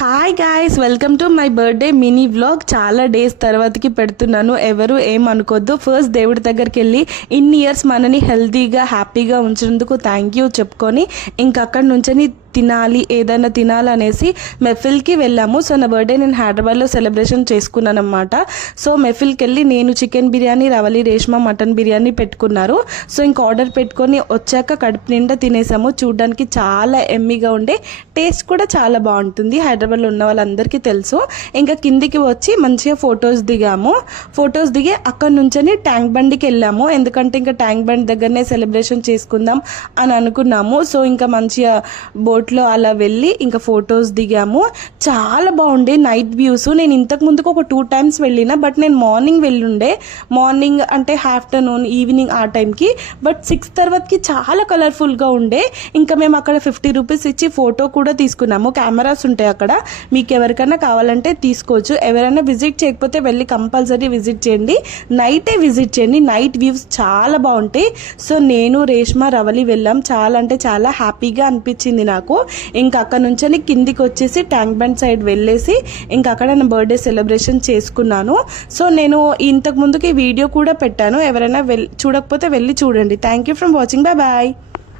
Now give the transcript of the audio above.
Hi guys, welcome to my birthday mini vlog. చాలా days తర్వాతకి పెడుతున్నాను. ఎవరు ఏమనుకోద్దు. ఫస్ట్ దేవుడి దగ్గరికి వెళ్ళి ఇన్ని ఇయర్స్ మనని హెల్తీగా హ్యాపీగా ఉంచినందుకు థ్యాంక్ యూ చెప్పుకొని ఇంక అక్కడి నుంచి తినాలి, ఏదైనా తినాలనేసి మెఫిల్కి వెళ్ళాము. సో నా బర్త్డే నేను హైదరాబాద్లో సెలబ్రేషన్ చేసుకున్నాను అనమాట. సో మెఫిల్కి వెళ్ళి నేను చికెన్ బిర్యానీ, రవలి రేష్మా మటన్ బిర్యానీ పెట్టుకున్నారు. సో ఇంక ఆర్డర్ పెట్టుకొని వచ్చాక కడుపు నిండా తినేసాము. చూడడానికి చాలా ఎమ్మీగా ఉండే, టేస్ట్ కూడా చాలా బాగుంటుంది. హైదరాబాద్లో ఉన్న వాళ్ళందరికీ తెలుసు. ఇంకా కిందికి వచ్చి మంచిగా ఫొటోస్ దిగాము. ఫొటోస్ దిగి అక్కడ నుంచి ట్యాంక్ బండికి వెళ్ళాము. ఎందుకంటే ఇంకా ట్యాంక్ బండ్ దగ్గరనే సెలబ్రేషన్ చేసుకుందాం అని అనుకున్నాము. సో ఇంకా మంచిగా బోట్లో అలా వెళ్ళి ఇంకా ఫొటోస్ దిగాము. చాలా బాగుండే నైట్ వ్యూస్. నేను ఇంతకు ముందుకు ఒక 2 times వెళ్ళిన, బట్ నేను మార్నింగ్ వెళ్ళుండే. మార్నింగ్ అంటే ఆఫ్టర్నూన్ ఈవినింగ్ ఆ టైంకి. బట్ 6 తర్వాతకి చాలా కలర్ఫుల్గా ఉండే. ఇంకా మేము అక్కడ 50 రూపీస్ ఇచ్చి ఫోటో కూడా తీసుకున్నాము. కెమెరాస్ ఉంటాయి అక్కడ, మీకు ఎవరికైనా కావాలంటే తీసుకోవచ్చు. ఎవరైనా విజిట్ చేయకపోతే వెళ్ళి కంపల్సరీ విజిట్ చేయండి. నైటే విజిట్ చేయండి. నైట్ వ్యూస్ చాలా బాగుంటాయి. సో నేను రేష్మా రవలి వెళ్ళాం. చాలా అంటే చాలా హ్యాపీగా అనిపించింది నాకు. ఇంకా అక్కడ నుంచి కిందికి వచ్చేసి ట్యాంక్ బండ్ సైడ్ వెళ్ళేసి ఇంకా అక్కడ నా బర్త్డే సెలబ్రేషన్ చేసుకున్నాను. సో నేను ఇంతకు ముందుకి వీడియో కూడా పెట్టాను. ఎవరైనా చూడకపోతే వెళ్ళి చూడండి. Thank you for watching. Bye bye.